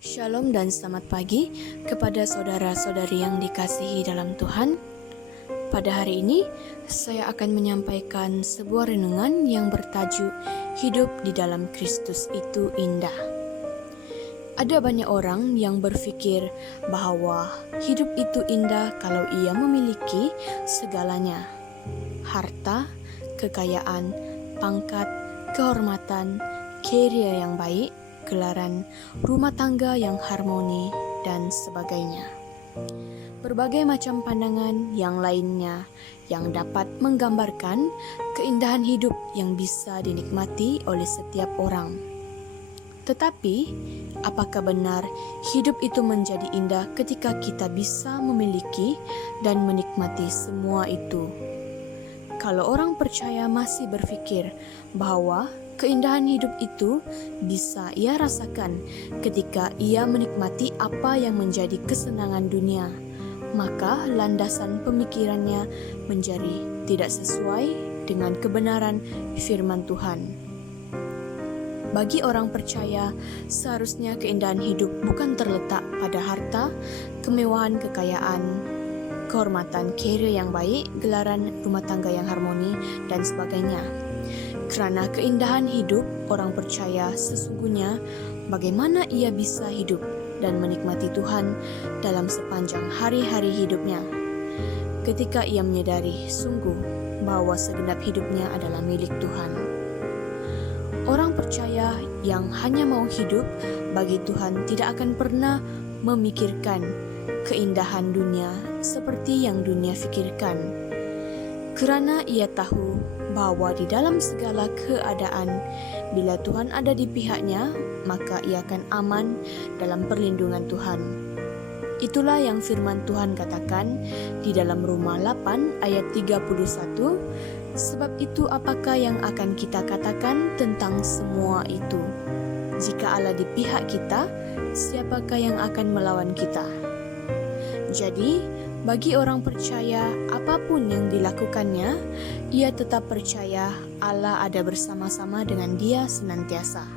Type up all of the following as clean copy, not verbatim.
Shalom dan selamat pagi kepada saudara-saudari yang dikasihi dalam Tuhan. Pada hari ini, saya akan menyampaikan sebuah renungan yang bertajuk Hidup di dalam Kristus itu indah. Ada banyak orang yang berpikir bahwa hidup itu indah kalau ia memiliki segalanya. Harta, kekayaan, pangkat, kehormatan, karier yang baik, gelaran, rumah tangga yang harmoni, dan sebagainya. Berbagai macam pandangan yang lainnya yang dapat menggambarkan keindahan hidup yang bisa dinikmati oleh setiap orang. Tetapi, apakah benar hidup itu menjadi indah ketika kita bisa memiliki dan menikmati semua itu? Kalau orang percaya masih berpikir bahwa keindahan hidup itu bisa ia rasakan ketika ia menikmati apa yang menjadi kesenangan dunia, maka landasan pemikirannya menjadi tidak sesuai dengan kebenaran firman Tuhan. Bagi orang percaya, seharusnya keindahan hidup bukan terletak pada harta, kemewahan kekayaan, kehormatan, karier yang baik, gelaran rumah tangga yang harmoni, dan sebagainya. Kerana keindahan hidup orang percaya sesungguhnya bagaimana ia bisa hidup dan menikmati Tuhan dalam sepanjang hari-hari hidupnya. Ketika ia menyadari sungguh bahwa segenap hidupnya adalah milik Tuhan. Orang percaya yang hanya mau hidup bagi Tuhan tidak akan pernah memikirkan keindahan dunia seperti yang dunia fikirkan. Kerana ia tahu bahwa di dalam segala keadaan, bila Tuhan ada di pihaknya, maka ia akan aman dalam perlindungan Tuhan. Itulah yang firman Tuhan katakan di dalam Roma 8 ayat 31, sebab itu apakah yang akan kita katakan tentang semua itu? Jika Allah di pihak kita, siapakah yang akan melawan kita? Jadi, bagi orang percaya, apapun yang dilakukannya, ia tetap percaya Allah ada bersama-sama dengan dia senantiasa.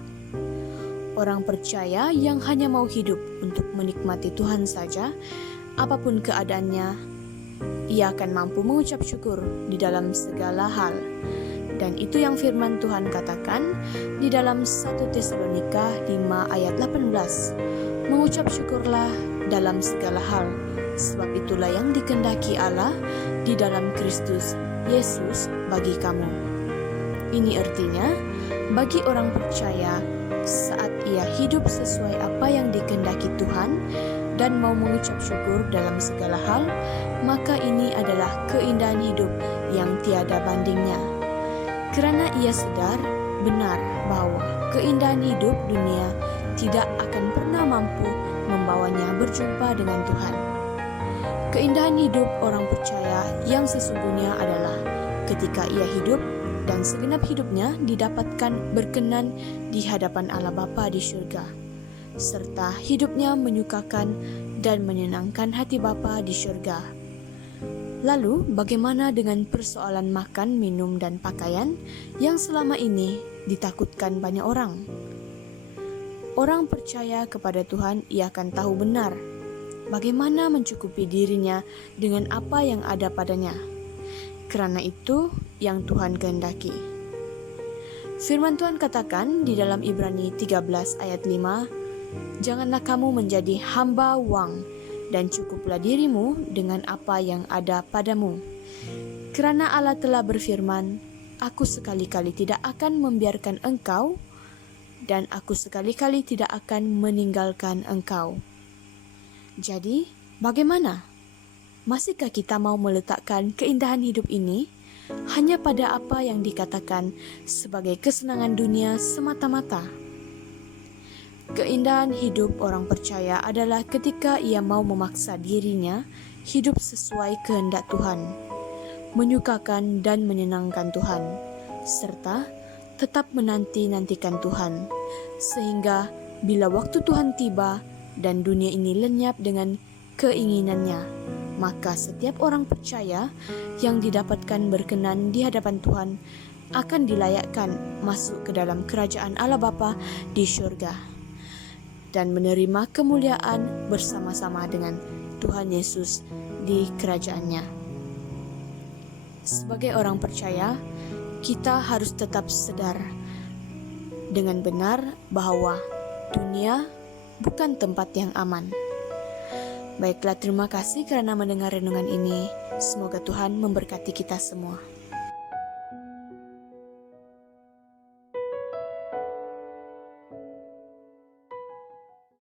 Orang percaya yang hanya mau hidup untuk menikmati Tuhan saja, apapun keadaannya, ia akan mampu mengucap syukur di dalam segala hal. Dan itu yang firman Tuhan katakan di dalam 1 Tesalonika 5 ayat 18. Mengucap syukurlah dalam segala hal, sebab itulah yang dikehendaki Allah di dalam Kristus Yesus bagi kamu. Ini artinya, bagi orang percaya, saat ia hidup sesuai apa yang dikehendaki Tuhan dan mau mengucap syukur dalam segala hal, maka ini adalah keindahan hidup yang tiada bandingnya. Kerana ia sadar benar bahwa keindahan hidup dunia tidak akan pernah mampu membawanya berjumpa dengan Tuhan. Keindahan hidup orang percaya yang sesungguhnya adalah ketika ia hidup dan segenap hidupnya didapatkan berkenan di hadapan Allah Bapa di syurga, serta hidupnya menyukakan dan menyenangkan hati Bapa di syurga. Lalu, bagaimana dengan persoalan makan, minum, dan pakaian yang selama ini ditakutkan banyak orang? Orang percaya kepada Tuhan, ia akan tahu benar bagaimana mencukupi dirinya dengan apa yang ada padanya. Kerana itu yang Tuhan kehendaki. Firman Tuhan katakan di dalam Ibrani 13 ayat 5, janganlah kamu menjadi hamba wang, dan cukuplah dirimu dengan apa yang ada padamu. Kerana Allah telah berfirman, aku sekali-kali tidak akan membiarkan engkau, dan aku sekali-kali tidak akan meninggalkan engkau. Jadi, bagaimana? Masihkah kita mau meletakkan keindahan hidup ini hanya pada apa yang dikatakan sebagai kesenangan dunia semata-mata? Keindahan hidup orang percaya adalah ketika ia mau memaksa dirinya hidup sesuai kehendak Tuhan, menyukakan dan menyenangkan Tuhan, serta tetap menanti-nantikan Tuhan, sehingga bila waktu Tuhan tiba dan dunia ini lenyap dengan keinginannya, maka setiap orang percaya yang didapatkan berkenan di hadapan Tuhan akan dilayakkan masuk ke dalam kerajaan Allah Bapa di syurga. dan menerima kemuliaan bersama-sama dengan Tuhan Yesus di kerajaannya. Sebagai orang percaya, kita harus tetap sadar dengan benar bahwa dunia bukan tempat yang aman. Baiklah, terima kasih karena mendengar renungan ini. Semoga Tuhan memberkati kita semua.